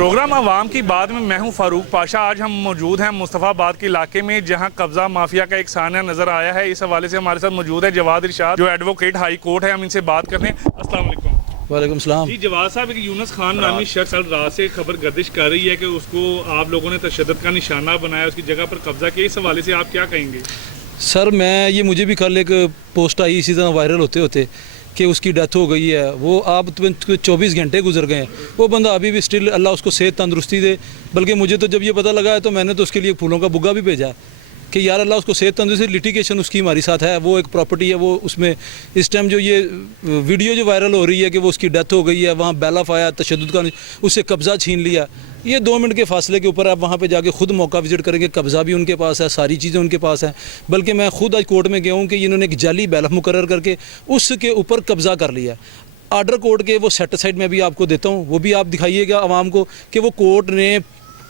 Programme अवाम की बात में मैं हूं फारूक पाशा। आज हम मौजूद हैं मुस्तफ़ाबाद के इलाके में जहां कब्जा माफिया का एक सान्या नज़र आया है। इस हवाले से हमारे साथ मौजूद है जवाद इरशाद, जो एडवोकेट हाई कोर्ट है। हम इनसे बात करते हैं। अस्सलाम वालेकुम। वालेकुम सलाम। जी जवाद साहब, एक यूनुस खान नामी शख्स कल रात से खबर गर्दिश कर रही है कि उसको आप लोगों ने तशद्दुद का निशाना बनाया, उसकी जगह पर कब्जा किया। इस हवाले से आप क्या कहेंगे? सर ये मुझे भी कल एक पोस्ट आई इसी तरह वायरल होते होते कि उसकी डेथ हो गई है। वो आप 24 घंटे गुजर गए हैं, वो बंदा अभी भी स्टिल, अल्लाह उसको सेहत तंदुरुस्ती दे। बल्कि मुझे तो जब ये पता लगा है तो मैंने तो उसके लिए फूलों का बुग्गा भी भेजा कि यार अल्लाह उसको सेहत तंदुरुस्ती। लिटिगेशन उसकी हमारे साथ है, वो एक प्रॉपर्टी है, वो उसमें इस टाइम जो ये वीडियो जो वायरल हो रही है कि वो उसकी डेथ हो गई है, वहाँ बैलफ आया, तशद्दुद का उससे कब्ज़ा छीन लिया। ये 2 मिनट के फासले के ऊपर आप वहाँ पे जाके खुद मौका विजिट करेंगे, कब्ज़ा भी उनके पास है, सारी चीज़ें उनके पास हैं। बल्कि मैं खुद आज कोर्ट में गया हूँ कि इन्होंने एक जाली बैलफ मुकर्रर करके उसके ऊपर कब्ज़ा कर लिया। आर्डर कोर्ट के वो सेटिसाइड में भी आपको देता हूँ, वो भी आप दिखाइएगा आवाम को कि वो कोर्ट ने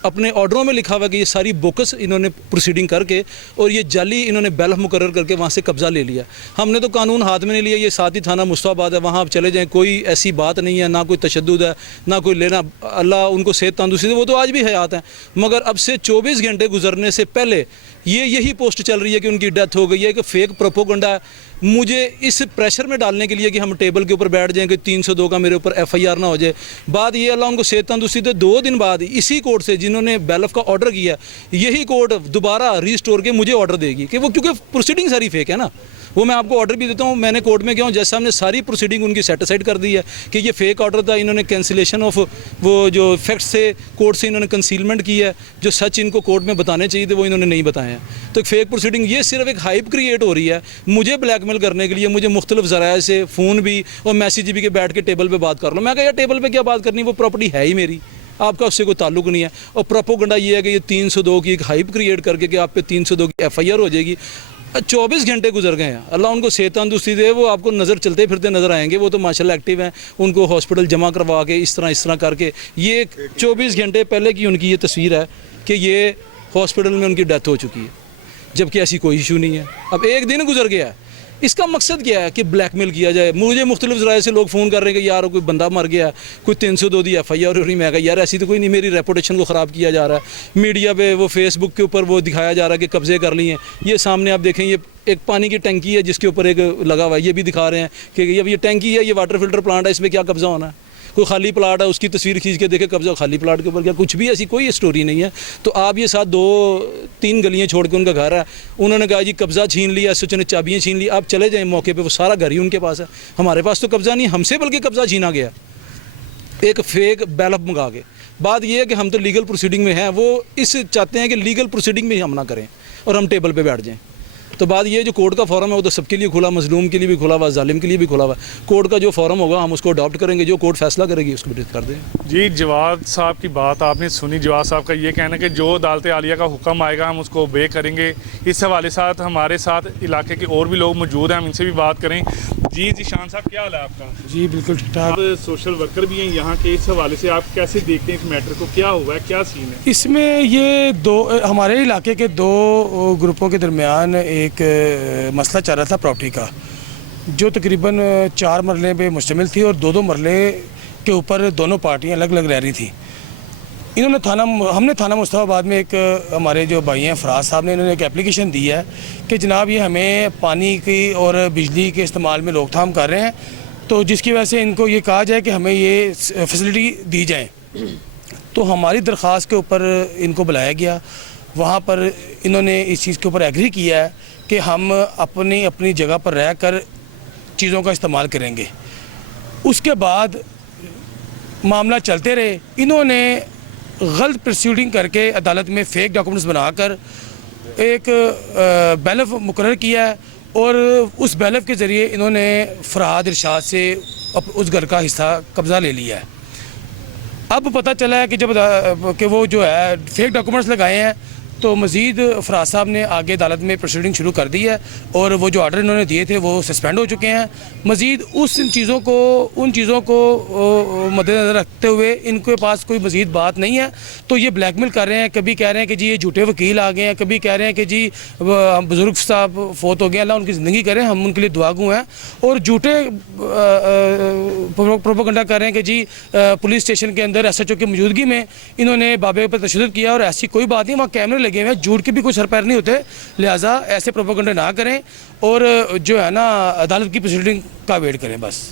अपने ऑर्डरों में लिखा हुआ कि ये सारी बोकस इन्होंने प्रोसीडिंग करके और ये जाली इन्होंने बैलफ मुकर्रर करके वहाँ से कब्ज़ा ले लिया। हमने तो कानून हाथ में नहीं लिया। ये साथ ही थाना मुस्तफ़ाबाद है, वहाँ आप चले जाएं, कोई ऐसी बात नहीं है, ना कोई तशद्दुद है, ना कोई लेना। अल्लाह उनको सेहत तंदुरुस्ती दे, वो तो आज भी हयात हैं। मगर अब से 24 घंटे गुजरने से पहले यही पोस्ट चल रही है कि उनकी डेथ हो गई है। कि फेक प्रोपोगंडा है। मुझे इस प्रेशर में डालने के लिए कि हम टेबल के ऊपर बैठ जाएं कि 302 का मेरे ऊपर FIR ना हो जाए। बात ये, अल्लाह उनको सेहत तंदुरुस्ती दे, 2 दिन बाद इसी कोर्ट से जिन्होंने बैलफ का ऑर्डर किया, यही कोर्ट दोबारा रीस्टोर के मुझे ऑर्डर देगी कि वो, क्योंकि प्रोसीडिंग सारी फेक है ना। वो मैं आपको ऑर्डर भी देता हूँ। मैंने कोर्ट में गया हूँ, जज साहब ने सारी प्रोसीडिंग उनकी सेटिसाइड कर दी है कि ये फेक ऑर्डर था। इन्होंने कैंसिलेशन ऑफ वो जो फैक्ट्स से कोर्ट से इन्होंने कंसीलमेंट की है, जो सच इनको कोर्ट में बताने चाहिए थे वो इन्होंने नहीं बताए हैं। तो फेक प्रोसीडिंग, ये सिर्फ एक हाइप क्रिएट हो रही है मुझे ब्लैकमेल करने के लिए। मुझे मुख्तलिफ ज़राए से फ़ोन भी और मैसेज भी के बैठ के टेबल पर बात कर लो। मैं कहा यार टेबल पर क्या बात करनी, वो प्रॉपर्टी है ही मेरी, आपका उससे कोई ताल्लुक नहीं है। और प्रोपोगंडा ये है कि ये 302 की एक हाइप क्रिएट करके कि आप पे 302 की FIR हो जाएगी। 24 घंटे गुजर गए हैं, अल्लाह उनको सेहत तंदुरुस्ती दे, वो आपको नज़र चलते फिरते नज़र आएंगे। वो तो माशाल्लाह एक्टिव हैं, उनको हॉस्पिटल जमा करवा के इस तरह करके। ये 24 घंटे पहले की उनकी ये तस्वीर है कि ये हॉस्पिटल में उनकी डेथ हो चुकी है, जबकि ऐसी कोई इशू नहीं है। अब 1 दिन गुजर गया है। इसका मकसद क्या है कि ब्लैकमेल किया जाए। मुझे मुख्तलिफ ज़राए से लोग फ़ोन कर रहे हैं कि यार कोई बंदा मर गया, कोई 302 दी FIR हो रही। मैं कहा यार ऐसी तो कोई नहीं, मेरी रेपुटेशन को ख़राब किया जा रहा है। मीडिया पे वो फेसबुक के ऊपर वो दिखाया जा रहा है कि कब्ज़े कर लिए हैं। ये सामने आप देखें, ये एक पानी की टंकी है जिसके ऊपर एक लगा हुआ है, ये भी दिखा रहे हैं कि अब ये टंकी है, ये वाटर फिल्टर प्लांट है, इसमें क्या कब्ज़ा होना है। कोई खाली प्लाट है, उसकी तस्वीर खींच के देखे कब्जा खाली प्लाट के ऊपर, क्या कुछ भी ऐसी कोई स्टोरी नहीं है। तो आप ये साथ 2-3 गलियां छोड़ के उनका घर है, उन्होंने कहा जी कब्जा छीन लिया, SHO ने चाबियाँ छीन ली। आप चले जाएं मौके पे, वो सारा घर ही उनके पास है। हमारे पास तो कब्जा नहीं, हमसे बल्कि कब्जा छीना गया एक फेक बैलफ मंगा के। बात यह है कि हम तो लीगल प्रोसीडिंग में हैं, वो इस चाहते हैं कि लीगल प्रोसीडिंग में ही हम ना करें और हम टेबल पर बैठ जाएँ। तो बात ये, जो कोर्ट का फॉरम है वो तो सबके लिए खुला, मजलूम के लिए भी खुला हुआ, जालिम के लिए भी खुला हुआ। कोर्ट का जो फॉरम होगा हम उसको अडॉप्ट करेंगे, जो कोर्ट फैसला करेगी उसको भी कर देंगे। जी जवाद साहब की बात आपने सुनी। जवाद साहब का ये कहना है कि जो अदालत आलिया का हुक्म आएगा हम उसको ओबे करेंगे। इस हवाले साथ हमारे साथ इलाके के और भी लोग मौजूद हैं, हम इनसे भी बात करें। जी जीशान साहब, क्या हाल है आपका? जी बिल्कुल ठीक ठाक। आप सोशल वर्कर भी हैं यहाँ के, इस हवाले से आप कैसे देखते हैं इस मैटर को, क्या हुआ है, क्या सीन है इसमें? ये हमारे इलाके के 2 ग्रुपों के दरमियान एक मसला चल रहा था प्रॉपर्टी का, जो तकरीबन 4 मरले पे मुश्तमिल थी और 2-2 मरले के ऊपर दोनों पार्टियां अलग अलग रह रही थी। हमने थाना मुस्तफ़ाबाद में एक हमारे जो भाई हैं फराज साहब ने, इन्होंने एक एप्लीकेशन दी है कि जनाब ये हमें पानी की और बिजली के इस्तेमाल में रोकथाम कर रहे हैं, तो जिसकी वजह से इनको ये कहा जाए कि हमें ये फैसिलिटी दी जाए। तो हमारी दरख्वास्त के ऊपर इनको बुलाया गया, वहाँ पर इन्होंने इस चीज़ के ऊपर एग्री किया है कि हम अपनी जगह पर रह कर चीज़ों का इस्तेमाल करेंगे। उसके बाद मामला चलते रहे। इन्होंने गलत प्रोसीडिंग करके अदालत में फ़ेक डॉक्यूमेंट्स बनाकर एक बैलफ मुकर्रर किया है और उस बैलफ के ज़रिए इन्होंने फरहाद इरशाद से उस घर का हिस्सा कब्ज़ा ले लिया है। अब पता चला है कि जब कि वो जो है फेक डॉक्यूमेंट्स लगाए हैं, तो मज़ीद फराज साहब ने आगे अदालत में प्रोसीडिंग शुरू कर दी है और वो जो ऑर्डर इन्होंने दिए थे वो सस्पेंड हो चुके हैं। मज़ीद उन चीज़ों को मद्देनज़र रखते हुए इनके पास कोई मज़ीद बात नहीं है, तो ये ब्लैकमेल कर रहे हैं। कभी कह रहे हैं कि जी ये झूठे वकील आ गए हैं, कभी कह रहे हैं कि जी हम बुज़ुर्ग साहब फोत हो गए, अल्लाह उनकी ज़िंदगी करें, हम उनके लिए दुआगू हैं। और झूठे प्रोपेगेंडा कर रहे हैं कि जी पुलिस स्टेशन के अंदर SHO की मौजूदगी में इन्होंने बाबे पर तशद्दुद किया, और ऐसी कोई बात नहीं, वहाँ कैमरे लगे हुए हैं, झूठ के भी कोई सर पैर नहीं होते। लिहाजा ऐसे प्रोपेगेंडा ना करें और जो है ना अदालत की प्रोसीडिंग का वेट करें बस।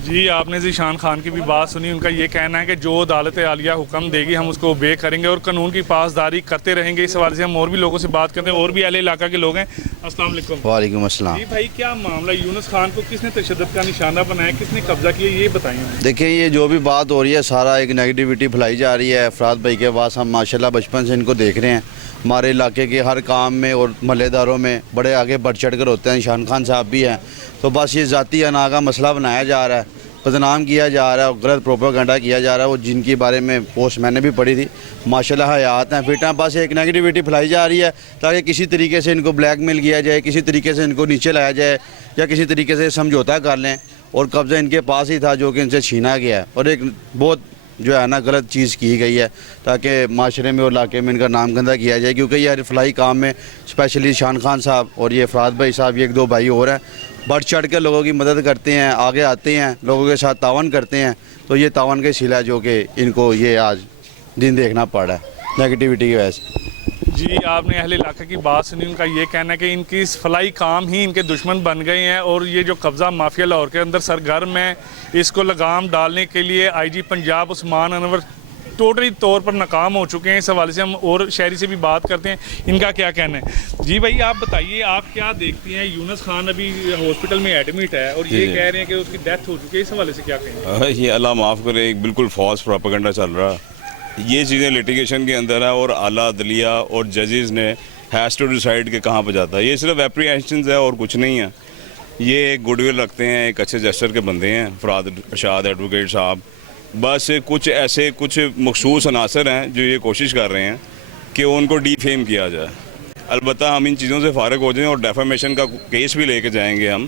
जी, आपने ज़ीशान खान की भी बात सुनी। उनका ये कहना है कि जो अदालत आलिया हुक्म देगी हम उसको ओबे करेंगे और कानून की पासदारी करते रहेंगे। इस हवाले से हम और भी लोगों से बात करते हैं, और भी अहले इलाका के लोग हैं। अस्सलाम वालेकुम। वालेकुम अस्सलाम। जी भाई, क्या मामला, यूनुस खान को किसने तशद्दुद का निशाना बनाया, किसने कब्जा किया, ये बताइए। देखिए, ये जो भी बात हो रही है सारा एक नेगेटिविटी फैलाई जा रही है। फराज भाई के पास हम माशाल्लाह बचपन से इनको देख रहे हैं, हमारे इलाके के हर काम में और महल्लेदारों में बड़े आगे बढ़ चढ़ कर होते हैं। ईशान खान साहब भी हैं, तो बस ये ज़ाती अना का मसला बनाया जा रहा है, बदनाम किया जा रहा है, गलत प्रोपेगेंडा किया जा रहा है। वो जिनकी बारे में पोस्ट मैंने भी पढ़ी थी, माशाल्लाह हयात हैं, फिट हैं, बस एक नेगेटिविटी फैलाई जा रही है ताकि किसी तरीके से इनको ब्लैकमेल किया जाए, किसी तरीके से इनको नीचे लाया जाए, या किसी तरीके से समझौता कर लें। और कब्ज़ा इनके पास ही था जो कि इनसे छीना गया है, और एक बहुत जो है ना गलत चीज़ की गई है ताकि माशरे में और इलाके में इनका नाम गंदा किया जाए। क्योंकि ये फलाई काम में स्पेशली ईशान खान साहब और ये फराज भाई साहब, ये एक दो भाई और हैं, बढ़ चढ़ के लोगों की मदद करते हैं, आगे आते हैं, लोगों के साथ तावन करते हैं। तो ये तावन के सिला जो कि इनको ये आज दिन देखना पड़ा है नेगेटिविटी की वजह से। जी, आपने अहले इलाके की बात सुनी। उनका ये कहना है कि इनकी इस फलाई काम ही इनके दुश्मन बन गए हैं, और ये जो कब्ज़ा माफिया लाहौर के अंदर सरगर्म है, इसको लगाम डालने के लिए IG पंजाब उस्मान अनवर टोटली तौर पर नाकाम हो चुके हैं। इस हवाले से हम और शहरी से भी बात करते हैं, इनका क्या कहना है। जी भाई, आप बताइए, आप क्या देखती हैं? यूनुस खान अभी हॉस्पिटल में एडमिट है और ये कह रहे हैं कि उसकी डेथ हो चुकी है, इस हवाले से क्या कहेंगे? ये अल्लाह माफ़ करे, एक बिल्कुल फॉल्स प्रोपेगेंडा चल रहा है। ये चीज़ें लिटिगेशन के अंदर है और आला अदलिया और जजेस ने हैज़ टू डिसाइड के कहाँ पर जाता है। ये सिर्फ एप्रीहेंशंस है और कुछ नहीं है। ये एक गुडविल रखते हैं, एक अच्छे जेस्टर के बंदे हैं फराद अरशाद एडवोकेट साहब। बस कुछ ऐसे कुछ मखसूस अनासर हैं जो ये कोशिश कर रहे हैं कि उनको डीफेम किया जाए। अलबत्ता हम इन चीज़ों से फारिग हो जाएं और डेफामेशन का केस भी लेके जाएंगे हम,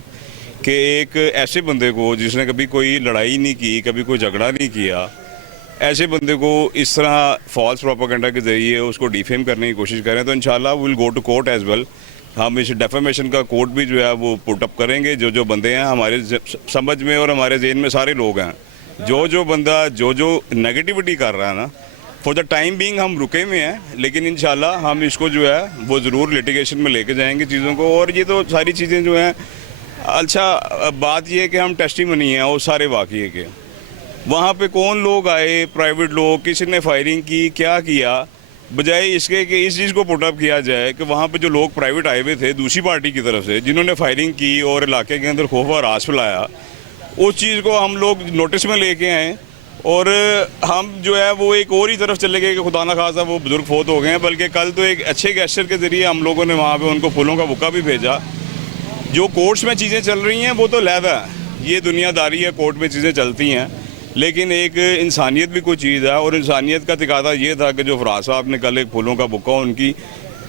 कि एक ऐसे बंदे को जिसने कभी कोई लड़ाई नहीं की, कभी कोई झगड़ा नहीं किया, ऐसे बंदे को इस तरह फॉल्स प्रोपेगेंडा के ज़रिए उसको डिफेम करने की कोशिश करें, तो इंशाल्लाह will go to court as well. हम इस डेफेमेशन का कोर्ट भी जो है वो पुट अप करेंगे। जो जो बंदे हैं हमारे समझ में और हमारे जेहन में सारे लोग हैं, जो बंदा जो नेगेटिविटी कर रहा है ना, फॉर द टाइम बीइंग हम रुके हुए हैं, लेकिन इंशाल्लाह हम इसको जो है वो ज़रूर लिटिगेशन में लेके जाएंगे चीज़ों को। और ये तो सारी चीज़ें जो हैं, अच्छा बात ये है कि हम टेस्टिमनी हैं और सारे वाक़ये के, वहाँ पे कौन लोग आए, प्राइवेट लोग, किसी ने फायरिंग की, क्या किया, बजाय इसके कि इस चीज़ को पुटअप किया जाए कि वहाँ पे जो लोग प्राइवेट आए हुए थे दूसरी पार्टी की तरफ से, जिन्होंने फायरिंग की और इलाके के अंदर खौफ और रास फैलाया, उस चीज़ को हम लोग नोटिस में लेके आए और हम जो है वो एक और ही तरफ चले गए कि खुदा न खासा वो बुज़ुर्ग फोत हो गए हैं। बल्कि कल तो एक अच्छे गेस्चर के ज़रिए हम लोगों ने वहाँ पर उनको फूलों का बुक्का भी भेजा। जो कोर्ट्स में चीज़ें चल रही हैं वो तो लहदा है, ये दुनियादारी है, कोर्ट में चीज़ें चलती हैं, लेकिन एक इंसानियत भी कोई चीज़ है। और इंसानियत का तकाज़ा ये था कि जो फराज साहब ने कल एक फूलों का बुक्का उनकी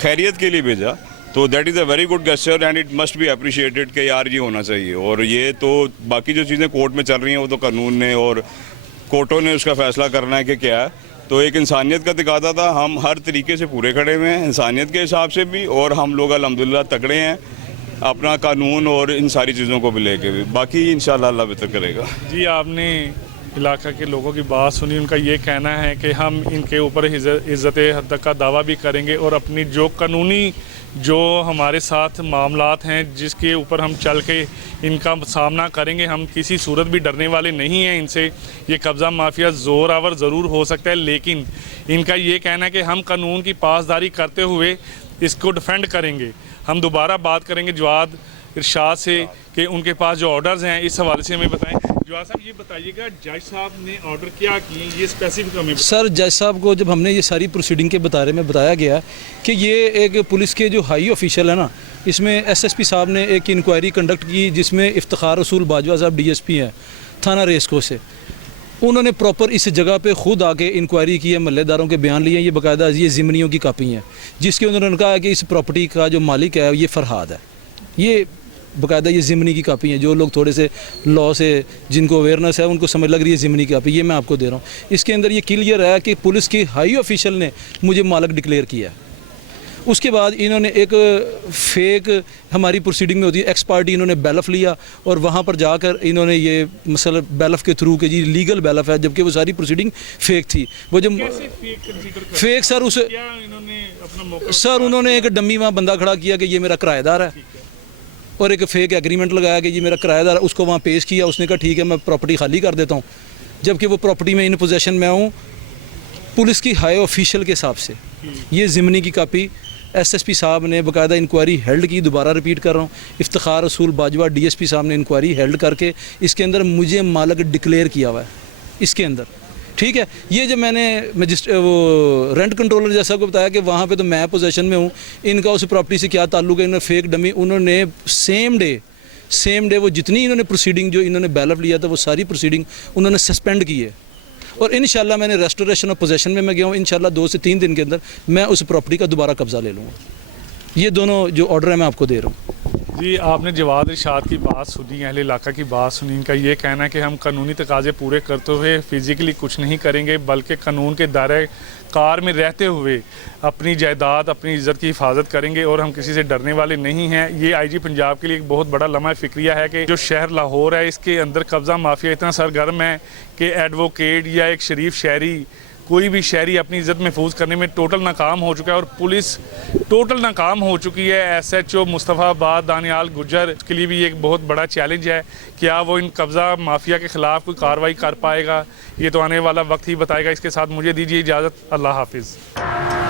खैरियत के लिए भेजा, तो that is a very good gesture and it must be appreciated कि यार ये होना चाहिए। और ये तो बाकी जो चीज़ें कोर्ट में चल रही हैं वो तो कानून ने और कोर्टों ने उसका फ़ैसला करना है कि क्या है। तो एक इंसानियत का तकाज़ा था, हम हर तरीके से पूरे खड़े हुए हैं इंसानियत के हिसाब से भी, और हम लोग अल्हम्दुलिल्लाह तगड़े हैं अपना कानून और इन सारी चीज़ों को भी लेके भी। बाकी इंशाल्लाह अल्लाह बेहतर करेगा। जी, आपने इलाका के लोगों की बात सुनी। उनका ये कहना है कि हम इनके ऊपर इज़्ज़त हद का दावा भी करेंगे और अपनी जो कानूनी जो हमारे साथ मामलात हैं जिसके ऊपर हम चल के इनका सामना करेंगे, हम किसी सूरत भी डरने वाले नहीं हैं इनसे। ये कब्ज़ा माफिया ज़ोर आवर ज़रूर हो सकता है, लेकिन इनका ये कहना है कि हम कानून की पासदारी करते हुए इसको डिफेंड करेंगे। हम दोबारा बात करेंगे जवाद इरशाद से कि उनके पास जो ऑर्डर्स हैं इस हवाले से हमें बताएं। जवाद साहब, ये बताइएगा जज साहब ने ऑर्डर क्या किए, ये स्पेसिफिक हमें सर, जज साहब को जब हमने ये सारी प्रोसीडिंग के बारे में बताया गया कि ये एक पुलिस के जो हाई ऑफिशियल है ना, इसमें SSP साहब ने एक इंक्वायरी कंडक्ट की जिसमें इफ्तिखार रसूल बाजवा साहब DSP हैं थाना रेस्को से। उन्होंने प्रॉपर इस जगह पे खुद आके इंक्वायरी की है, महल्लेदारों के बयान लिए, ये बाकायदा ये ज़िमनियों की कापी हैं जिसके उन्होंने कहा कि इस प्रॉपर्टी का जो मालिक है ये फरहाद है। ये बाकायदा ये ज़िमनी की कापी हैं। जो लोग थोड़े से लॉ से जिनको अवेयरनेस है उनको समझ लग रही है ज़िमनी की कापी, ये मैं आपको दे रहा हूँ। इसके अंदर ये क्लियर है कि पुलिस की हाई ऑफिशियल ने मुझे मालिक डिक्लेयर किया है। उसके बाद इन्होंने एक फेक हमारी प्रोसीडिंग में होती है एक्स पार्टी, इन्होंने बैलफ लिया और वहाँ पर जाकर इन्होंने ये मसला बैलफ के थ्रू के जी लीगल बैलफ है, जबकि वो सारी प्रोसीडिंग फेक थी। वो जब फेक सर उस सर उन्होंने एक डम्मी वहाँ बंदा खड़ा किया कि ये मेरा किराएदार है और एक फेक एग्रीमेंट लगाया कि ये मेरा किराएदार है। उसको वहाँ पेश किया, उसने कहा ठीक है मैं प्रॉपर्टी खाली कर देता हूँ, जबकि वो प्रॉपर्टी में इन पोजेशन में हूँ पुलिस की हाई ऑफिशियल के हिसाब से। ये ज़िमनी की कापी एसएसपी साहब ने बाकायदा इंक्वायरी हेल्ड की, दोबारा रिपीट कर रहा हूँ, इफ्तिखार रसूल बाजवा डीएसपी साहब ने इंक्वायरी हेल्ड करके इसके अंदर मुझे मालिक डिक्लेयर किया हुआ है इसके अंदर, ठीक है। ये जब मैंने वो रेंट कंट्रोलर जैसा को बताया कि वहाँ पे तो मैं पोजेशन में हूँ, इनका उस प्रॉपर्टी से क्या ताल्लुक है, इन्होंने फेक डमी उन्होंने सेम डे वो जितनी इन्होंने प्रोसीडिंग जो इन्होंने बैलफ लिया था वो सारी प्रोसीडिंग उन्होंने सस्पेंड की है। और इंशाल्लाह मैंने रेस्टोरेशन ऑफ पोजेशन में मैं गया हूँ, इंशाल्लाह 2 से 3 दिन के अंदर मैं उस प्रॉपर्टी का दोबारा कब्जा ले लूँगा। ये दोनों जो ऑर्डर है मैं आपको दे रहा हूँ। जी, आपने जवाद इरशाद की बात सुनी, अहले इलाका की बात सुनी। इनका ये कहना है कि हम कानूनी तकाजे पूरे करते हुए फ़िज़िकली कुछ नहीं करेंगे, बल्कि कानून के दायरे कार में रहते हुए अपनी जायदाद अपनी इज़्ज़त की हिफाजत करेंगे और हम किसी से डरने वाले नहीं हैं। ये आईजी पंजाब के लिए एक बहुत बड़ा लम्हा फ़िक्रिया है कि जो शहर लाहौर है इसके अंदर कब्ज़ा माफिया इतना सरगर्म है कि एडवोकेट या एक शरीफ शहरी कोई भी शहरी अपनी इज़्ज़त महफूज करने में टोटल नाकाम हो चुका है और पुलिस टोटल नाकाम हो चुकी है। SHO मुस्तफ़ाबाद दानियाल गुज्जर के लिए भी एक बहुत बड़ा चैलेंज है, क्या वो इन कब्ज़ा माफिया के ख़िलाफ़ कोई कार्रवाई कर पाएगा, ये तो आने वाला वक्त ही बताएगा। इसके साथ मुझे दीजिए इजाज़त, अल्लाह हाफिज़।